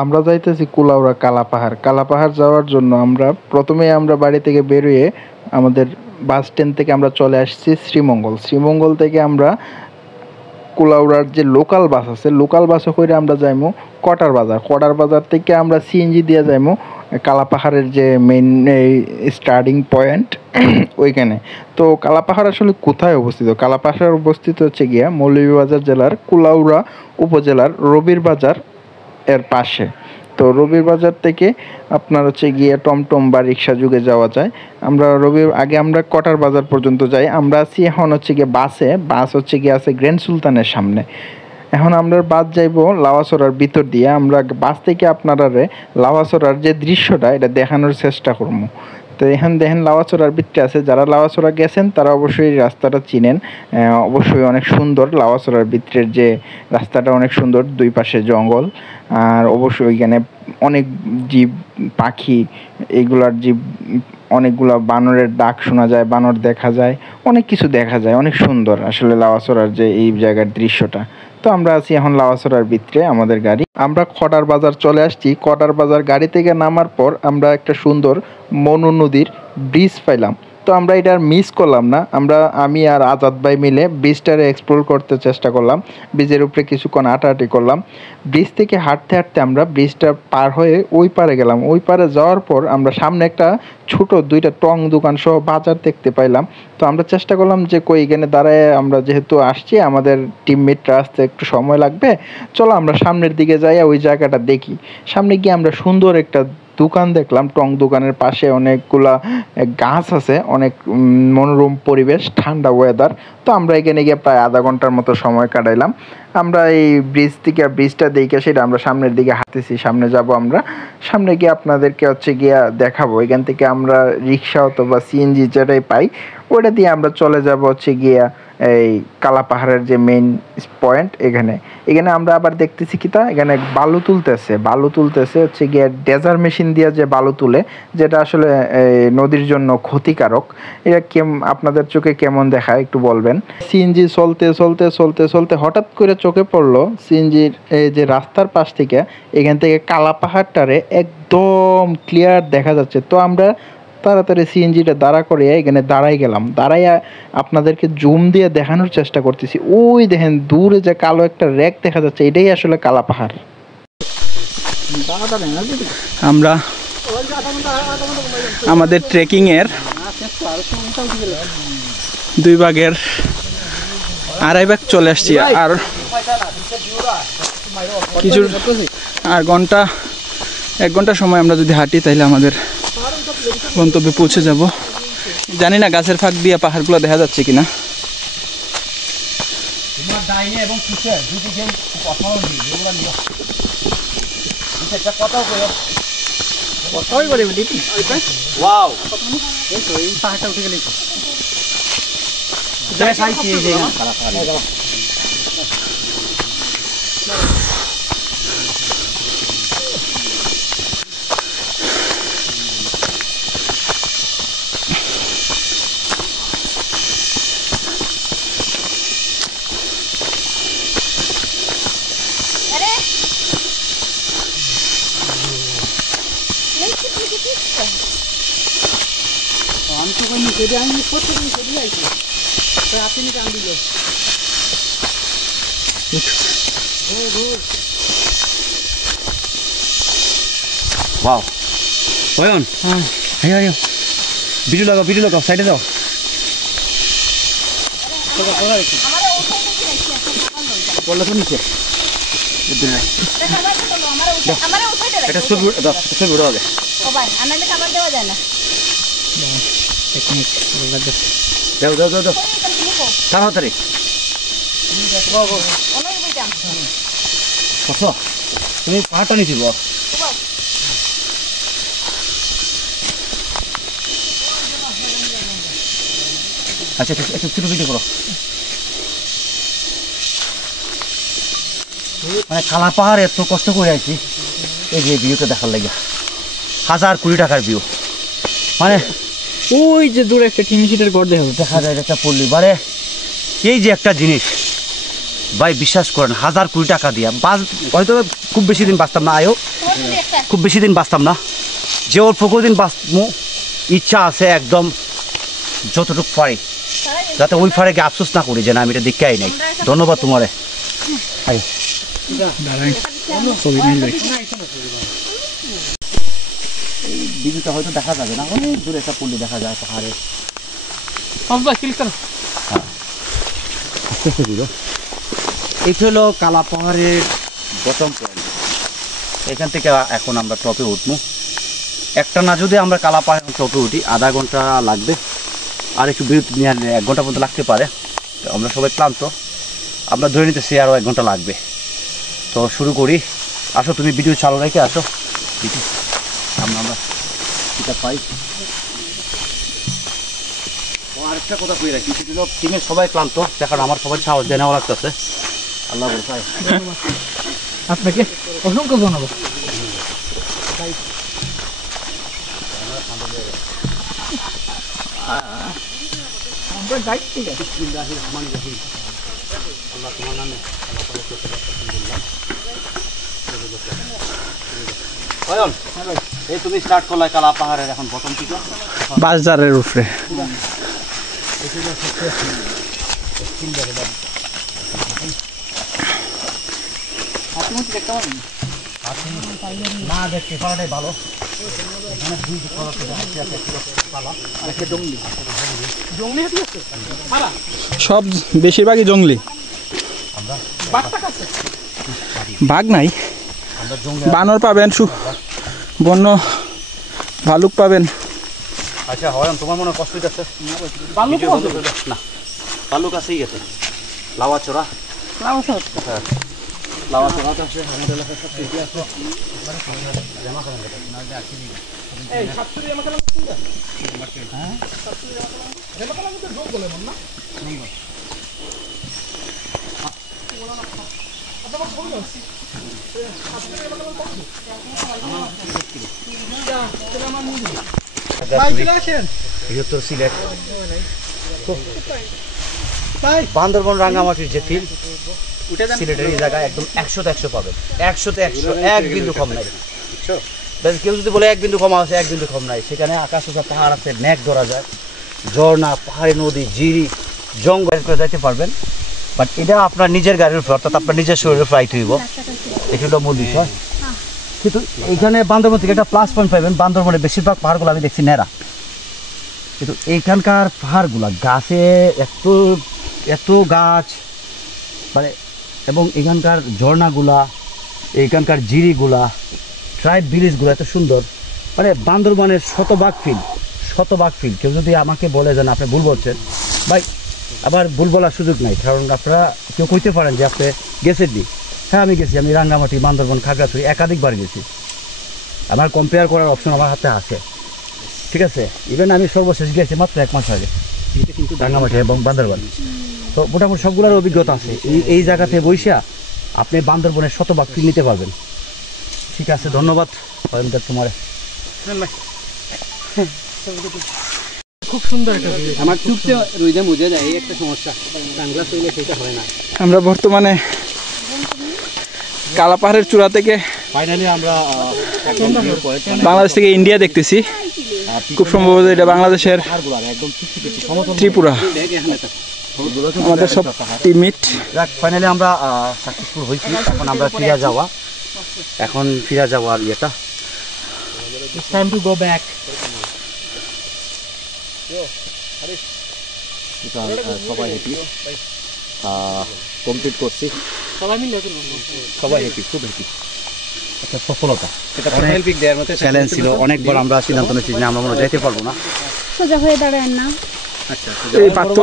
আমরা যাইতেছি কুলাউড়া কালাপাহাড়। কালাপাহাড় যাওয়ার জন্য আমরা প্রথমে বাড়ি থেকে বেরিয়ে আমাদের বাস স্ট্যান্ড থেকে আমরা চলে আসছি শ্রীমঙ্গল। শ্রীমঙ্গল থেকে আমরা কুলাউড়ার যে লোকাল বাস আছে, লোকাল বাসে করে আমরা যাইমু কটার বাজার। কটার বাজার থেকে আমরা সিএনজি দিয়ে যাইমু কালাপাহাড়ের যে মেইন স্টার্টিং পয়েন্ট ওইখানে। তো কালাপাহাড় আসলে কোথায় অবস্থিত? কালাপাহাড় অবস্থিত হচ্ছে গিয়া মৌলভীবাজার জেলার কুলাউড়া উপজেলার রবির বাজার এর পাশে। তো রবির বাজার থেকে আপনার হচ্ছে গিয়ে টমটম বা রিক্সা যুগে যাওয়া যায়। আমরা কটার বাজার পর্যন্ত যাই। আমরা আছি এখন হচ্ছে গিয়ে বাসে। বাস হচ্ছে গিয়ে আছে গ্র্যান্ড সুলতানের সামনে। এখন আমরা বাস যাইব লাওয়াছড়ার ভিতর দিয়ে। আমরা বাস থেকে আপনারা লাওয়াছড়ার যে দৃশ্যটা এটা দেখানোর চেষ্টা করবো। তো এখানে দেখেন লাওয়াছড়ার ভিতরে আছে, যারা লাওয়াছড়া গেছেন তারা অবশ্যই রাস্তাটা চিনেন। অবশ্যই অনেক সুন্দর লাওয়াছড়ার ভিতরের যে রাস্তাটা অনেক সুন্দর, দুই পাশে জঙ্গল। আর অবশ্যই ওইখানে অনেক জীব পাখি, এইগুলার জীব অনেকগুলা বানরের ডাক শোনা যায়, বানর দেখা যায়, অনেক কিছু দেখা যায়। অনেক সুন্দর আসলে লাওয়াছড়ার যে এই জায়গার দৃশ্যটা। তো আমরা আছি এখন লাওয়াছড়ার ভিতরে আমি গাড়ি। আমরা কটার বাজার চলে আসছি। কটার বাজার গাড়ি থেকে নামার পর আমরা একটা সুন্দর মনু নদীর ব্রিজ পাইলাম। তো আমরা এটা আর মিস করলাম না। আমি আর আজাদ ভাই মিলে ব্রিজটারে এক্সপ্লোর করতে চেষ্টা করলাম। ব্রিজের উপরে কিছুক্ষণ হাঁটাহাঁটি করলাম। ব্রিজ থেকে হাঁটতে হাঁটতে আমরা ব্রিজটা পার হয়ে ওই পারে গেলাম। ওই পারে যাওয়ার পর আমরা সামনে একটা ছোট দুইটা টং দোকান সহ বাজার দেখতে পাইলাম। তো আমরা চেষ্টা করলাম যে এখানে দাঁড়ায়, আমরা যেহেতু আসছি আমাদের টিমমেটরা আসতে একটু সময় লাগবে, চলো আমরা সামনের দিকে যাই, ওই জায়গাটা দেখি। সামনে গিয়ে আমরা সুন্দর একটা দোকান দেখলাম। টং দোকানের পাশে অনেকগুলা গাছ আছে, অনেক মনোরম পরিবেশ, ঠান্ডা ওয়েদার। তো আমরা এখানে গিয়ে প্রায় আধা ঘন্টার মতো সময় কাটাইলাম। আমরা এই ব্রিজটা দেখে সেটা আমরা সামনের দিকে হাঁটতেছি। সামনে যাব আমরা। সামনে গিয়ে আপনাদেরকে হচ্ছে গিয়া দেখাবো। এখান থেকে আমরা রিক্সা অথবা সিএনজি যেটাই পাই ওইটা দিয়ে আমরা চলে যাব হচ্ছে গিয়া এই কালাপাহাড়ের যে মেইন পয়েন্ট এখানে আমরা আবার দেখতেছি এখানে বালু তুলতেছে হচ্ছে গিয়ে ডেজার মেশিন দিয়ে যে বালু তুলে, যেটা আসলে নদীর জন্য ক্ষতিকারক। এটা আপনাদের চোখে কেমন দেখায় একটু বলবেন। সিএনজি চলতে হঠাৎ করে চোখে পড়লো সিএনজির যে রাস্তার পাশ থেকে এখান থেকে কালাপাহাড়টারে একদম ক্লিয়ার দেখা যাচ্ছে। তো আমরা তাড়াতাড়ি সিএনজিটা দাঁড়া করে এখানে দাঁড়াইয়া আপনাদেরকে জুম দিয়ে দেখানোর চেষ্টা করতেছি। ওই দেখেন দূরে যে কালো একটা রেক দেখা যাচ্ছে, এটাই আসলে কালাপাহাড়। আমরা আমাদের ট্রেকিং এর 2 ভাগের 2.5 ভাগ চলে আসছি। আর কিছু 1 ঘন্টা সময় আমরা যদি হাঁটি তাহলে আমাদের গন্তব্যে পৌঁছে যাব। জানি না গাছের ফাঁক দিয়ে পাহাড়গুলো দেখা যাচ্ছে কিনা। Wow. Oyon. Ayo. Video लगाओ साइड जाओ। बोला तो नीचे। এটা ছবি উড়া হবে। ও ভাই আমাদের খাবার দেওয়া যায় না। টেকনিক লাগবে। দাও। তাড়াতাড়ি। অনেক বইটা। কত? তুমি পাহাড়টা নিতে যাও। আচ্ছা একটু ভিডিও করো। মানে কালাপাহাড় এত কষ্ট করে আছি এই যে ভিউটা দেখার লাগে। 1000 কোটি টাকার ভিউ। মানে ওই যে দূরে একটা টিন শিটের ঘর দেখা যায় একটা পল্লী। মানে এই যে একটা জিনিস ভাই বিশ্বাস করেন 1000 কোটি টাকা দিয়া হয়তো খুব বেশি দিন বাঁচতাম না খুব বেশি দিন বাঁচতাম না যে অল্প দিন বাঁচবো ইচ্ছা আছে একদম যতটুকু পারি যাতে ওই ফারে গিয়ে আফসোস না করি যে না আমি এটা দেখে আই নাই ধন্যবাদ তোমারে দিদিটা হয়তো দেখা যাবে না অনেক দূরে একটা পল্লী দেখা যায় পাহাড়ে এটা হলো কালা পাহাড়ের বটম পয়েন্ট এখান থেকে এখন আমরা টপে উঠবো একটা না যদি আমরা কালা পাহাড় টপে উঠি আধা ঘন্টা লাগবে আর একটু বিরতি নিয়ে 1 ঘন্টা পর্যন্ত লাগতে পারে আমরা সবাই ক্লান্ত আমরা ধরে নিতেছি আরও 1 ঘন্টা লাগবে তো শুরু করি আসো তুমি ভিডিও চালু রেখে আসো আমরা এটা পাই আরেকটা কথা কই রাখি টিমের সবাই ক্লান্ত দেখার আমার সবাই সাহস দেয় নেওয়া লাগতেছে আল্লাহ বলছাই আপনাকে অসংখ্য ধন্যবাদ আমরা গাইড ঠিক আছে আল্লাহ তোমার নামে এই তুমি স্টার্ট করলে কালা পাহাড়ের এখন বটম থেকে বাজারের উপরে না দেখছি পাহাড়টাই ভালো সব বেশিরভাগই জঙ্গলি বাঘ নাই বানর পাবেন বন্য ভালুক পাবেন আচ্ছা হয় তোমার মনে কষ্ট হইতেছে না ভালুক আছেই গেছে লাওয়া চড়া লাওয়া চড়া তো আছে আমাদের এলাকায় সব ঠিকই আছে সিলেট বান্দরবন রাঙ্গামাটির যে ফিল্ড সিলেটের এই জায়গায় একদম 100তে 100 পাবেন 100তে 100 এক বিন্দু কম নাই কেউ যদি বলে 1 বিন্দু কম আছে 1 বিন্দু কম নাই সেখানে আকাশ পাহাড় আছে মেঘ ধরা যায় ঝর্ণা পাহাড়ি নদী জিরি জঙ্গল করে যাইতে পারবেন বাট এটা আপনার নিজের গাড়ির উপর অর্থাৎ আপনার নিজের শরীরের ফ্লাইট হইব এটা হলো মূল বিষয় কিন্তু এইখানে বান্দরবন থেকে একটা প্লাস পয়েন্ট পাইবেন বান্দরবনের বেশিরভাগ পাহাড়গুলো আমি দেখছি নেড়া কিন্তু এইখানকার পাহাড়গুলো গাছে এত গাছ মানে এবং এখানকার ঝর্ণাগুলা এইখানকার জিরিগুলা ট্রাইব ভিলেজগুলো এত সুন্দর মানে বান্দরবনের শতভাগ ফিল কেউ যদি আমাকে বলে যে আপনি ভুল বলছেন ভাই আবার ভুল বলার সুযোগ নাই কারণ আপনারা কেউ কইতে পারেন যে আপনি গেছেন নি হ্যাঁ আমি গেছি আমি রাঙ্গামাটি বান্দরবন খাগড়াছড়ি একাধিকবার গেছি আমার কম্পেয়ার করার অপশন আমার হাতে আছে ঠিক আছে ইভেন আমি সর্বশেষ গেছি মাত্র 1 মাস আগে কিন্তু রাঙ্গামাটি এবং বান্দরবন তো মোটামুটি সবগুলোর অভিজ্ঞতা আছে এই জায়গাতে বৈশা আপনি বান্দরবনের শতভাগ ফিল নিতে পারবেন ঠিক আছে ধন্যবাদ তোমার খুব সুন্দর একটা আমার চুপতে রইদা মুজে যায় এই একটা সমস্যা সানগ্লাস হইলে সেটা হয় না আমরা বর্তমানে কালা পাহাড়ের চূড়া থেকে ফাইনালি আমরা বাংলাদেশ থেকে ইন্ডিয়া দেখতেছি খুব সম্ভবত এটা বাংলাদেশের ত্রিপুরা আমাদের সব টিমমেট ফাইনালি আমরা সাকসেসফুল হয়েছি এখন আমরা ফিরে যাওয়ার ইয়েটা It's time to go back. সবাই হ্যাপি কমপ্লিট করছি সবাই হ্যাপি খুব হ্যাপি একটা সফলতা চ্যালেঞ্জ ছিল অনেকবার আমরা সিদ্ধান্ত নিয়েছি যে আমরা মনে যাইতে পারবো না সোজা হয়ে দাঁড়ায় না আচ্ছা এই পাথর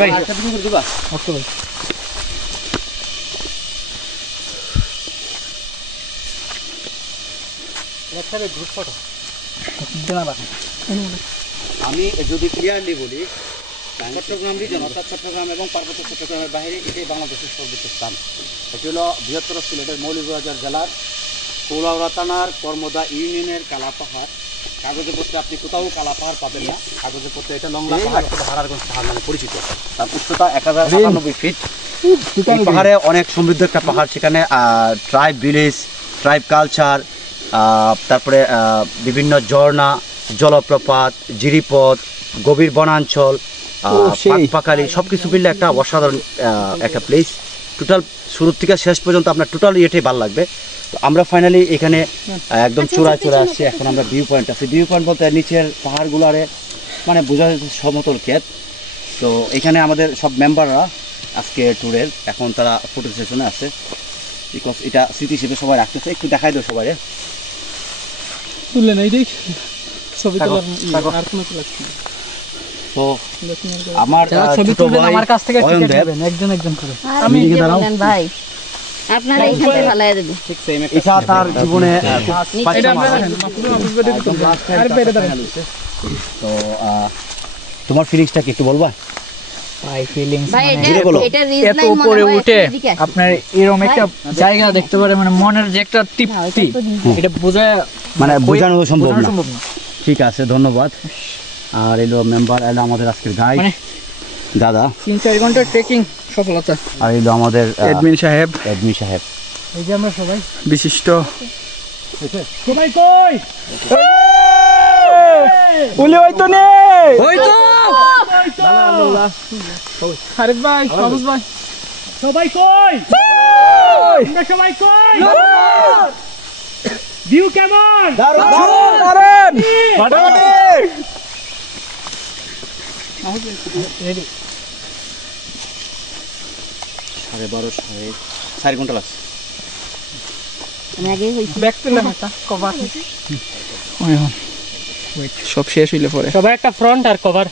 ভাই আমি যদি ক্লিয়ারলি বলি চট্টগ্রাম রিজন অর্থাৎ চট্টগ্রাম এবং পার্বত্য চট্টগ্রামের বাইরে এটাই বাংলাদেশের সর্বোচ্চ স্থান এটি হলো বৃহত্তর সিলেটের মৌলভীবাজার জেলার কৌলাউড়া থানার কর্মদা ইউনিয়নের কালা পাহাড় কাগজে পত্রে আপনি কোথাও কালা পাহাড় পাবেন না। কাগজে পত্রে এটা লংলা পাহাড়, হারারগঞ্জ পাহাড় নামে পরিচিত। তার উচ্চতা 1097 ফিট। এই পাহাড়ে অনেক সমৃদ্ধ একটা পাহাড়। সেখানে ট্রাইব ভিলেজ, ট্রাইব কালচার, তারপরে বিভিন্ন ঝর্ণা, জলপ্রপাত, জিরিপথ, গভীর বনাঞ্চল, পাখালি সব কিছু মিললে একটা অসাধারণ একটা প্লেস। টোটাল শুরু থেকে শেষ পর্যন্ত আপনার টোটাল ইয়েটাই ভালো লাগবে। তো আমরা ফাইনালি এখানে একদম চূড়ায় চলে আসছি। এখন আমরা ভিউ পয়েন্ট আছে। ভিউ পয়েন্ট বলতে নিচের পাহাড়গুলোরে মানে বোঝা যাচ্ছে সমতল ক্ষেত। তো এখানে আমাদের সব মেম্বাররা আজকে ট্যুরের এখন তারা ফটো সেশনে আছে, বিকজ এটা স্মৃতি হিসেবে সবাই রাখতেছে। একটু দেখাই দেবো সবাই। তুলে নাই দেখ ছবি তোলার আর কোনো লাগছে না। তো আমার ছবি ছোট তুলবেন ভাই আমার কাছ থেকে অয়ন টিকেট দেব, নেবেন একজন একজন করে। আমি যে বলেন ভাই আপনারা এইখানে ভালাই দেব। এটা তার জীবনে খুব এটা পাঁচটা আমরা মাস। পুরো অফিস বেডে একদম last time আর টা বেডে final হয়েছে। তো তোমার ফিলিংসটা কি একটু বলবা? ভাই ফিলিংস ভাই ধীরে বলো। এটা এত রিজলাই মনে উপরে হয় উঠে এদিকে আসে। আপনার এরকম একটা জায়গা দেখতে পারে মানে মনের যে একটা তৃপ্তি এটা বোঝা মানে বোঝানো সম্ভব বোঝানো না। সম্ভব না। ঠিক আছে, ধন্যবাদ। আর এলো মেম্বার, এলো আমাদের আজকের গাইড মানে দাদা, 3-4 ঘন্টা ট্রেকিং সফলতা। আর এলো আমাদের অ্যাডমিন সাহেব, অ্যাডমিন সাহেব। এই যে আমরা সবাই বিশিষ্ট সবাই কই উলি হয়তো নেই। ওই তো হারিফ ভাই, মাহমুদ ভাই সবাই কই আমরা সবাই কই ভিউ কেমন রেডি 12:30 4 ঘন্টা লাগছে। আমি আগে হইছি ব্যাক পেলাম একটা কভার সব শেষ হইলে পরে সবাই একটা ফ্রন্ট আর কভার